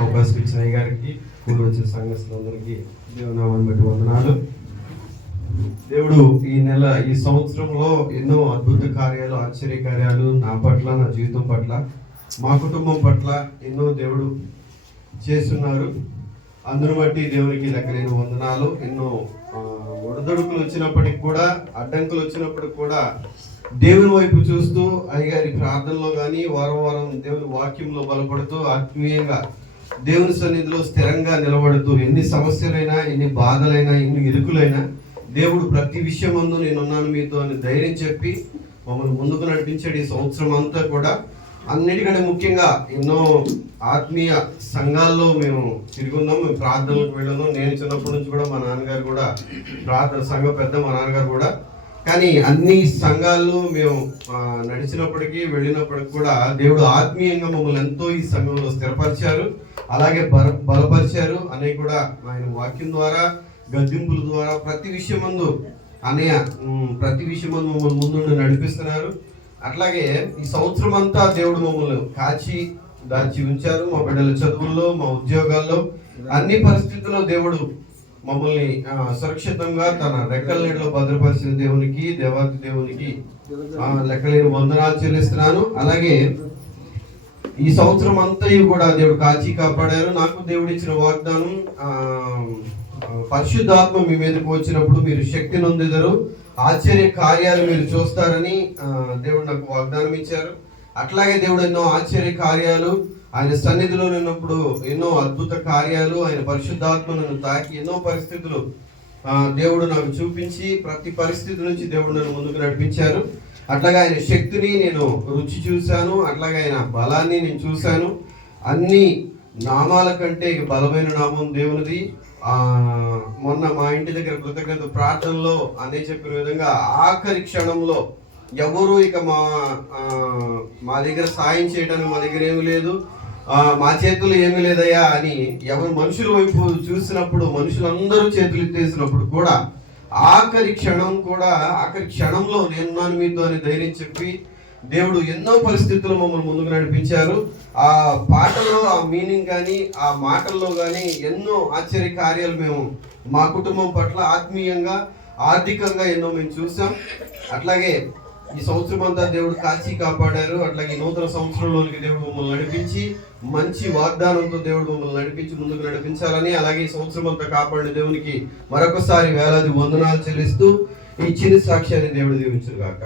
అవకాశం ఇచ్చిన గారికి కూడి వచ్చిన సంఘస్థులందరికీ దేవునామాన్ని బట్టి వందనాలు. దేవుడు ఈ సంవత్సరంలో ఎన్నో అద్భుత కార్యాలు, ఆశ్చర్య కార్యాలు నా పట్ల, నా జీవితం పట్ల, మా కుటుంబం పట్ల ఎన్నో దేవుడు చేస్తున్నారు. అందరూ బట్టి దేవునికి లెక్కలేని వందనాలు. ఎన్నో ఒడిదొడుకులు వచ్చినప్పటికి కూడా, అడ్డంకులు వచ్చినప్పటికి కూడా దేవుని వైపు చూస్తూ అయ్యగారి ప్రార్థనలో కానీ వారం దేవుని వాక్యంలో బలపడుతూ ఆత్మీయంగా దేవుని సన్నిధిలో స్థిరంగా నిలబడుతూ ఎన్ని సమస్యలైనా, ఎన్ని బాధలైనా, ఎన్ని ఇరుకులైనా దేవుడు ప్రతి విషయం ముందు నేనున్నాను మీతో అని ధైర్యం చెప్పి మమ్మల్ని ముందుకు నడిపించాడు. ఈ సంవత్సరం అంతా కూడా అన్నిటికంటే ముఖ్యంగా ఎన్నో ఆత్మీయ సంఘాల్లో మేము తిరుగున్నాం, మేము ప్రార్థనలకు వెళ్ళాము. నేను చిన్నప్పటి నుంచి కూడా మా నాన్నగారు కూడా ప్రార్థన సంఘ పెద్ద, మా నాన్నగారు కూడా. కానీ అన్ని సంఘాల్లో మేము నడిచినప్పటికీ వెళ్ళినప్పటికి కూడా దేవుడు ఆత్మీయంగా మమ్మల్ని ఎంతో ఈ సమయంలో స్థిరపరిచారు, అలాగే బలపరిచారు. అనే కూడా ఆయన వాక్యం ద్వారా, గద్దింపుల ద్వారా ప్రతి విషయం ముందు మమ్మల్ని ముందు నడిపిస్తున్నారు. అట్లాగే ఈ సంవత్సరం అంతా దేవుడు మమ్మల్ని కాచి దాచి ఉంచారు. మా బిడ్డల చదువుల్లో, మా ఉద్యోగాల్లో, అన్ని పరిస్థితుల్లో దేవుడు మమ్మల్ని సురక్షితంగా తన రెక్కల నీడలో భద్రపరిచిన దేవునికి, దేవాది దేవునికి లెక్కలేని వందనాలు చెల్లిస్తున్నాను. అలాగే ఈ సంవత్సరం అంతా కూడా దేవుడు కాచి కాపాడారు. నాకు దేవుడు ఇచ్చిన వాగ్దానం, పరిశుద్ధాత్మ మీ మీదకి వచ్చినప్పుడు మీరు శక్తి నొందెదరు, ఆశ్చర్య కార్యాలు మీరు చూస్తారని దేవుడు నాకు వాగ్దానం ఇచ్చారు. అట్లాగే దేవుడు ఎన్నో ఆశ్చర్య కార్యాలు ఆయన సన్నిధిలో ఉన్నప్పుడు, ఎన్నో అద్భుత కార్యాలు, ఆయన పరిశుద్ధాత్మ నన్ను తాకి ఎన్నో పరిస్థితులు దేవుడు నాకు చూపించి ప్రతి పరిస్థితి నుంచి దేవుడు నన్ను ముందుకు నడిపించారు. అట్లాగే ఆయన శక్తిని నేను రుచి చూశాను, అట్లాగే ఆయన బలాన్ని నేను చూశాను. అన్ని నామాల కంటే బలమైన నామం దేవునిది. మొన్న మా ఇంటి దగ్గర కృతజ్ఞత ప్రార్థనలో అనే చెప్పిన విధంగా ఆఖరి క్షణంలో ఎవరు ఇక మా దగ్గర సాయం చేయడానికి మా దగ్గర ఏమి లేదు, మా చేతులు ఏమీ లేదయ్యా అని ఎవరు మనుషుల వైపు చూసినప్పుడు, మనుషులందరూ చేతులు ఎత్తేసినప్పుడు కూడా ఆఖరి క్షణంలో నేనున్నాను మీతో అని ధైర్యం చెప్పి దేవుడు ఎన్నో పరిస్థితులు మమ్మల్ని ముందుకు నడిపించారు. ఆ పాటల్లో ఆ మీనింగ్ కానీ, ఆ మాటల్లో కానీ ఎన్నో ఆశ్చర్య కార్యాలు మేము మా కుటుంబం పట్ల ఆత్మీయంగా, ఆర్థికంగా ఎన్నో మేము చూసాం. అట్లాగే ఈ సంవత్సరం అంతా దేవుడు కాచి కాపాడారు. అట్లాగే నూతన సంవత్సరంలోనికి దేవుడు మమ్మల్ని నడిపించి మంచి వాగ్దానంతో దేవుడు మమ్మల్ని నడిపించి ముందుకు నడిపించాలని, అలాగే ఈ సంవత్సరం అంతా కాపాడిన దేవునికి మరొకసారి వేలాది వందనాలు చెల్లిస్తూ ఈ చిన్న సాక్ష్యాన్ని దేవుడు దీవించును గాక.